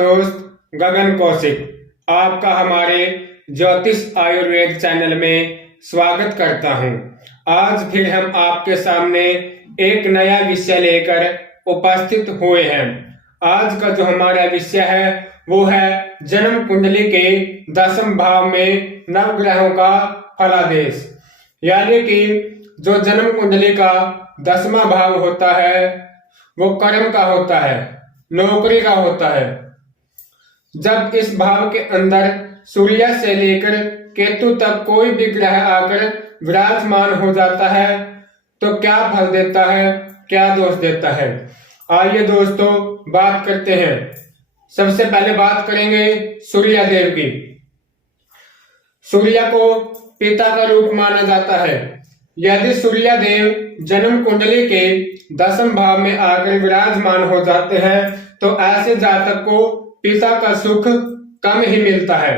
दोस्त गगन कौशिक आपका हमारे ज्योतिष आयुर्वेद चैनल में स्वागत करता हूं। आज फिर हम आपके सामने एक नया विषय लेकर उपस्थित हुए हैं। आज का जो हमारा विषय है वो है जन्म कुंडली के 10वें भाव में नवग्रहों का फलादेश। यानी कि जो जन्म कुंडली का 10वां भाव होता है वो कर्म का होता है, नौकरी का होता है। जब इस भाव के अंदर सूर्य से लेकर केतु तक कोई भी ग्रह आकर विराजमान हो जाता है तो क्या फल देता है, क्या दोष देता है, आइए दोस्तों बात करते हैं। सबसे पहले बात करेंगे सूर्य देव की। सूर्य को पिता का रूप माना जाता है। यदि सूर्य देव जन्म कुंडली के 10वें भाव में आकर विराजमान हो जाते हैं तो ऐसे जातक को पिता का सुख कम ही मिलता है।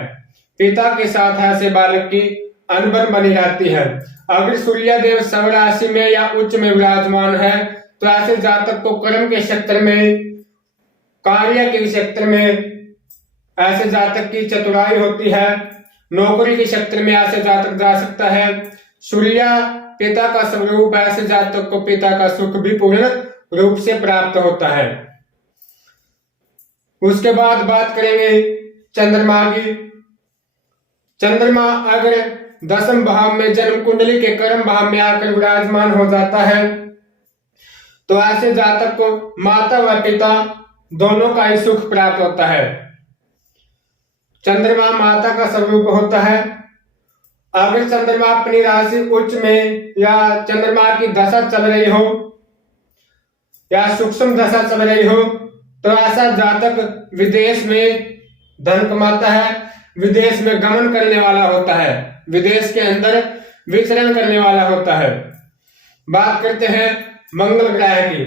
पिता के साथ ऐसे बालक की अनबन बनी रहती है। अगर सूर्य देव शव राशि में या उच्च में विराजमान है तो ऐसे जातक को कर्म के क्षेत्र में, कार्य के क्षेत्र में ऐसे जातक की चतुराई होती है। नौकरी के क्षेत्र में ऐसे जातक जा सकता है। सूर्य पिता का स्वरूप, ऐसे जातक को पिता का सुख भी पूर्ण रूप से प्राप्त होता है। उसके बाद बात करेंगे चंद्रमा की। चंद्रमा अगर 10वें भाव में जन्म कुंडली के कर्म भाव में आकर विराजमान हो जाता है तो ऐसे जातक को माता व पिता दोनों का ही सुख प्राप्त होता है। चंद्रमा माता का स्वरूप होता है। अगर चंद्रमा अपनी राशि उच्च में या चंद्रमा की दशा चल रही हो या सूक्ष्म दशा चल रही हो तो ऐसा जातक विदेश में धन कमाता है, विदेश में गमन करने वाला होता है, विदेश के अंदर विचरण करने वाला होता है। बात करते हैं मंगल ग्रह की।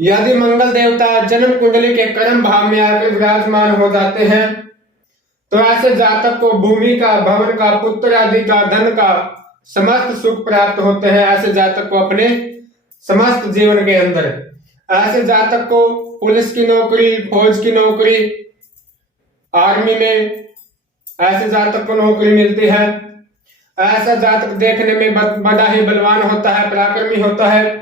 यदि मंगल देवता जन्म कुंडली के कर्म भाव में आकर विराजमान हो जाते हैं तो ऐसे जातक को भूमि का, भवन का, पुत्र आदि का, धन का समस्त सुख प्राप्त होते हैं। ऐसे जातक को अपने समस्त जीवन के अंदर, ऐसे जातक को पुलिस की नौकरी, फौज की नौकरी, आर्मी में ऐसे जातक को नौकरी मिलती है। ऐसा जातक देखने में बड़ा ही बलवान होता है, पराक्रमी होता है।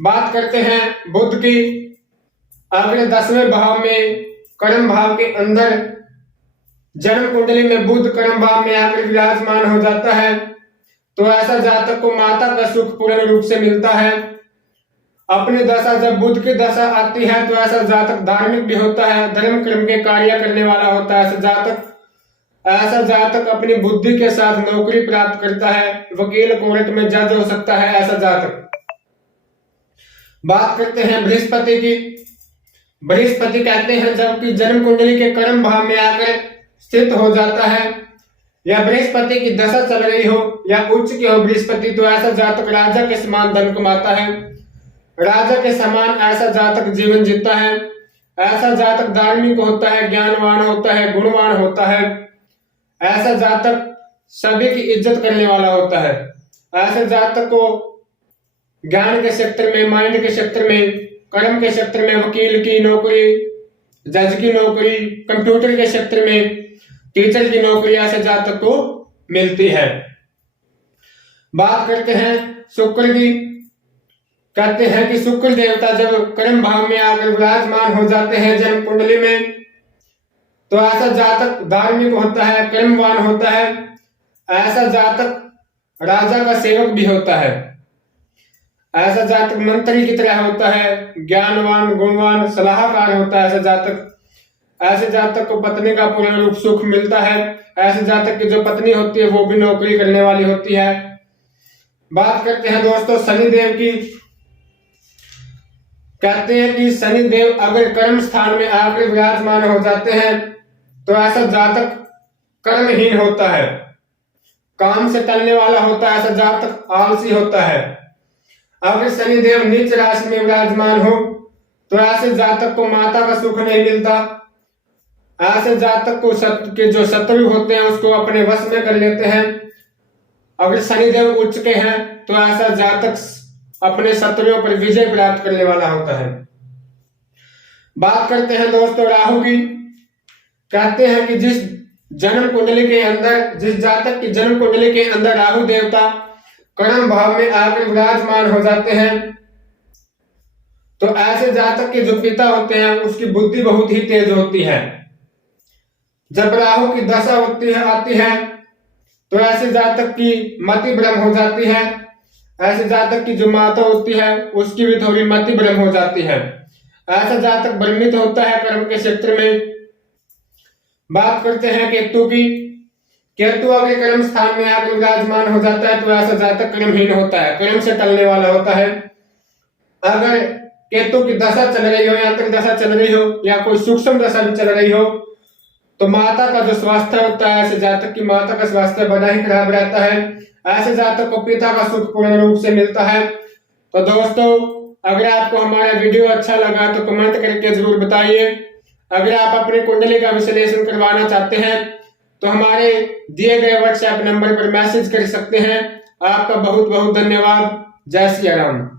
बात करते हैं बुध की। अगर 10वें भाव में कर्म भाव के अंदर जन्म कुंडली में बुध कर्म भाव में आकर विराजमान हो जाता है तो ऐसा जातक को माता का सुख पूर्ण रूप से मिलता है। अपनी दशा, जब बुध की दशा आती है तो ऐसा जातक धार्मिक भी होता है, धर्म कर्म के कार्य करने वाला होता है। ऐसा जातक अपनी बुद्धि के साथ नौकरी प्राप्त करता है, वकील, कोर्ट में जज हो सकता है ऐसा जातक। बात करते हैं बृहस्पति की। बृहस्पति कहते हैं जबकि जन्म कुंडली के कर्म भाव में आकर स्थित हो जाता है या बृहस्पति की दशा चल रही हो या उच्च की हो बृहस्पति तो ऐसा जातक राजा के समान धन कमाता है, राजा के समान ऐसा जातक जीवन जीता है। ऐसा जातक धार्मिक होता है, ज्ञानवान होता है, गुणवान होता है। ऐसा जातक सभी की इज्जत करने वाला होता है। ऐसे जातक को ज्ञान के क्षेत्र में, माइंड के क्षेत्र में, कर्म के क्षेत्र में वकील की नौकरी, जज की नौकरी, कंप्यूटर के क्षेत्र में टीचर की नौकरी ऐसे जातक को मिलती है। बात करते हैं शुक्र की। कहते हैं कि शुक्र देवता जब कर्म भाव में आकर विराजमान हो जाते हैं जन्म कुंडली में तो ऐसा जातक धार्मिक होता है, कर्मवान होता है। ऐसा जातक राजा का सेवक भी होता है। ऐसा जातक मंत्री की तरह होता है, ज्ञानवान, गुणवान, सलाहकार होता है ऐसा जातक। ऐसे जातक को पत्नी का पूर्ण रूप सुख मिलता है। ऐसे जातक की जो पत्नी होती है वो भी नौकरी करने वाली होती है। बात करते हैं दोस्तों शनि देव की। कहते हैं कि शनि देव अगर कर्म स्थान में आकर विराजमान हो जाते हैं तो ऐसा जातक कर्महीन होता है, काम से टलने वाला होता है। ऐसा जातक आलसी होता है। अगर शनि देव नीच राशि में विराजमान हो तो ऐसे जातक को माता का सुख नहीं मिलता। ऐसे जातक को के जो शत्रु होते हैं उसको अपने वश में कर लेते हैं। अगर शनिदेव उच्च के हैं तो ऐसा जातक अपने शत्रुओं पर विजय प्राप्त करने वाला होता है। बात करते हैं दोस्तों राहु की। कहते हैं कि जिस जन्म कुंडली के अंदर, जिस जातक की जन्म कुंडली के अंदर राहु देवता कर्म भाव में आकर विराजमान हो जाते हैं, तो ऐसे जातक के जो पिता होते हैं उसकी बुद्धि बहुत ही तेज होती है। जब राहु की दशा आती है तो ऐसे जातक की मति भ्रम हो जाती है। ऐसे जातक की जो माता होती है उसकी भी थोड़ी मति भ्रम हो जाती है। ऐसा जातक भ्रमित होता है कर्म के क्षेत्र में। बात करते हैं केतु की। केतु अगर कर्म स्थान में आकर विराजमान हो जाता है तो ऐसा जातक कर्महीन होता है, कर्म से टलने वाला होता है। अगर केतु की दशा चल रही हो या अंतर दशा चल रही हो या कोई सूक्ष्म दशा भी चल रही हो तो माता का जो स्वास्थ्य होता है, ऐसे जातक की माता का स्वास्थ्य बड़ा ही खराब रहता है। ऐसे जातक को पिता का सुख पूर्ण रूप से मिलता है। तो दोस्तों, अगर आपको हमारा वीडियो अच्छा लगा तो कमेंट करके जरूर बताइए। अगर आप अपने कुंडली का विश्लेषण करवाना चाहते हैं तो हमारे दिए गए व्हाट्सएप नंबर पर मैसेज कर सकते हैं। आपका बहुत बहुत धन्यवाद। जय सिया राम।